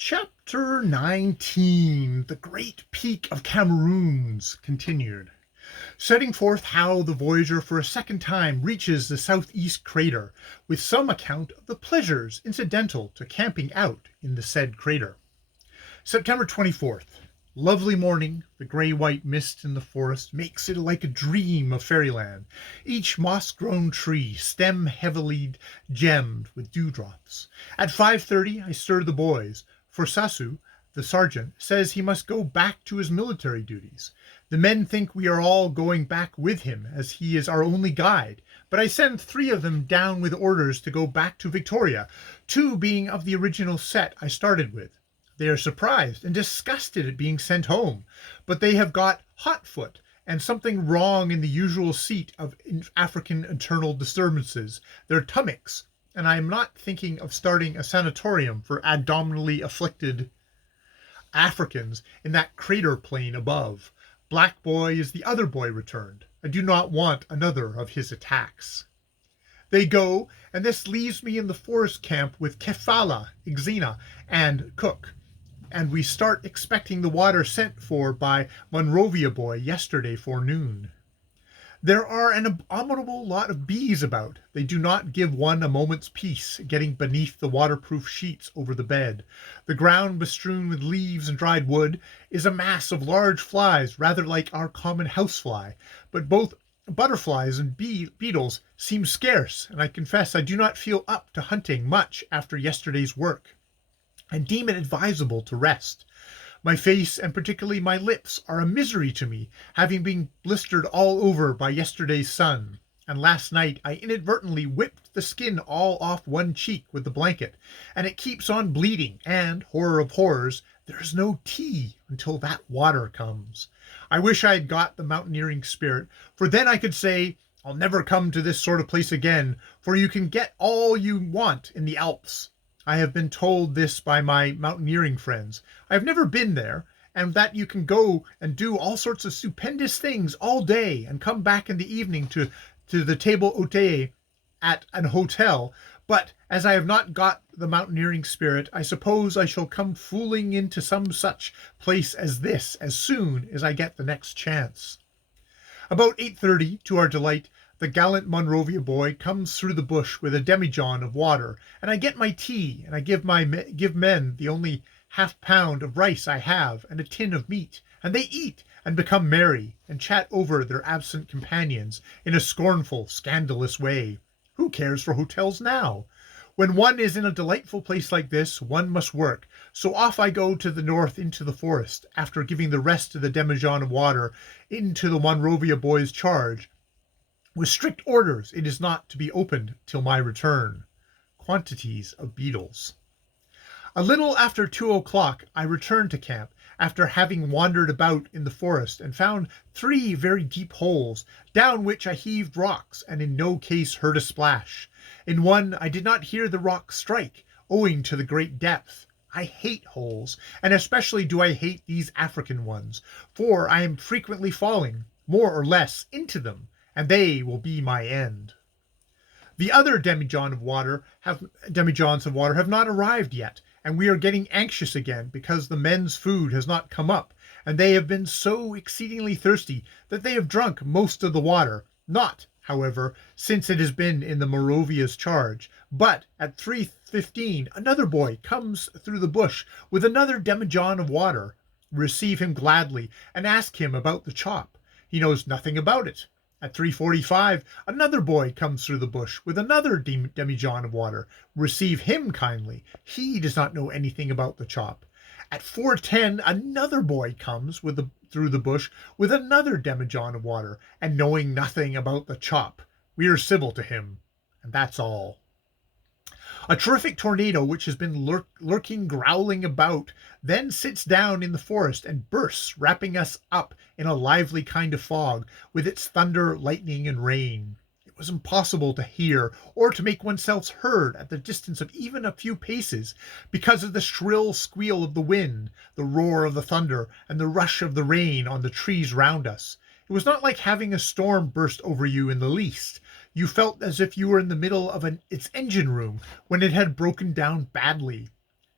Chapter 19, The Great Peak of Cmrrns, continued. Setting forth how the voyager for a second time reaches the southeast crater, with some account of the pleasures incidental to camping out in the said crater. September 24th. Lovely morning. The grey-white mist in the forest makes it like a dream of fairyland. Each moss-grown tree, stem heavily gemmed with dewdrops. At 5:30 I stir the boys, for Sasu, the sergeant, says he must go back to his military duties. The men think we are all going back with him, as he is our only guide, but I send 3 of them down with orders to go back to Victoria, 2 being of the original set I started with. They are surprised and disgusted at being sent home, but they have got hot foot and something wrong in the usual seat of African internal disturbances, their tummies, and I am not thinking of starting a sanatorium for abdominally afflicted Africans in that crater plain above. Black Boy is the other boy returned. I do not want another of his attacks. They go, and this leaves me in the forest camp with Kefala, Ixina, and Cook, and we start expecting the water sent for by Monrovia Boy yesterday forenoon. There are an abominable lot of bees about. They do not give one a moment's peace, getting beneath the waterproof sheets over the bed. The ground bestrewn with leaves and dried wood is a mass of large flies, rather like our common housefly, but both butterflies and beetles seem scarce, and I confess I do not feel up to hunting much after yesterday's work, and deem it advisable to rest. My face, and particularly my lips, are a misery to me, having been blistered all over by yesterday's sun, and last night I inadvertently whipped the skin all off one cheek with the blanket, and it keeps on bleeding, and, horror of horrors, there is no tea until that water comes. I wish I had got the mountaineering spirit, for then I could say, I'll never come to this sort of place again, for you can get all you want in the Alps. I have been told this by my mountaineering friends. I have never been there, and that you can go and do all sorts of stupendous things all day and come back in the evening to the table d'hôte at an hotel. But as I have not got the mountaineering spirit, I suppose I shall come fooling into some such place as this as soon as I get the next chance. About 8:30, to our delight, the gallant Monrovia boy comes through the bush with a demijohn of water, and I get my tea, and I give men the only half-pound of rice I have, and a tin of meat, and they eat, and become merry, and chat over their absent companions in a scornful, scandalous way. Who cares for hotels now? When one is in a delightful place like this, one must work, so off I go to the north into the forest, after giving the rest of the demijohn of water into the Monrovia boy's charge, with strict orders it is not to be opened till my return. Quantities of beetles. A little after 2 o'clock I returned to camp, after having wandered about in the forest, and found 3 very deep holes, down which I heaved rocks, and in no case heard a splash. In one I did not hear the rock strike, owing to the great depth. I hate holes, and especially do I hate these African ones, for I am frequently falling, more or less, into them, and they will be my end. The other demijohns of water have not arrived yet, and we are getting anxious again because the men's food has not come up, and they have been so exceedingly thirsty that they have drunk most of the water, not, however, since it has been in the Monrovia's charge, but at 3:15 another boy comes through the bush with another demijohn of water. Receive him gladly, and ask him about the chop. He knows nothing about it. At 3:45 another boy comes through the bush with another demijohn of water. Receive him kindly. He does not know anything about the chop. At 4:10 another boy comes through the bush with another demijohn of water, and knowing nothing about the chop. We are civil to him, and that's all. A terrific tornado, which has been lurking, growling about, then sits down in the forest and bursts, wrapping us up in a lively kind of fog, with its thunder, lightning, and rain. It was impossible to hear or to make oneself heard at the distance of even a few paces, because of the shrill squeal of the wind, the roar of the thunder, and the rush of the rain on the trees round us. It was not like having a storm burst over you in the least. You felt as if you were in the middle of its engine room when it had broken down badly.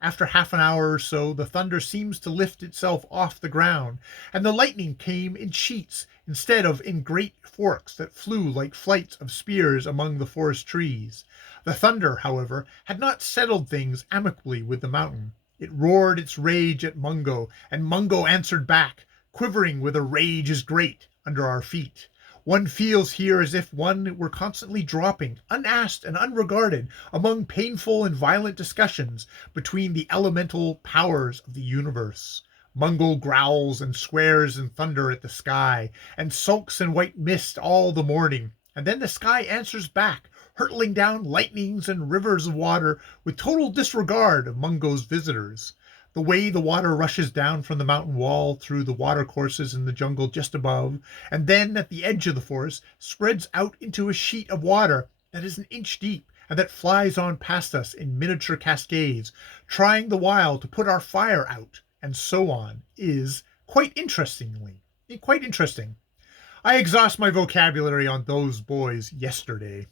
After half an hour or so, the thunder seems to lift itself off the ground, and the lightning came in sheets instead of in great forks that flew like flights of spears among the forest trees. The thunder, however, had not settled things amicably with the mountain. It roared its rage at Mungo, and Mungo answered back, quivering with a rage as great, under our feet. One feels here as if one were constantly dropping, unasked and unregarded, among painful and violent discussions between the elemental powers of the universe. Mungo growls and swears in thunder at the sky, and sulks in white mist all the morning, and then the sky answers back, hurtling down lightnings and rivers of water with total disregard of Mungo's visitors. The way the water rushes down from the mountain wall through the watercourses in the jungle just above, and then at the edge of the forest spreads out into a sheet of water that is an inch deep and that flies on past us in miniature cascades, trying the while to put our fire out, and so on, is quite interesting. I exhaust my vocabulary on those boys yesterday.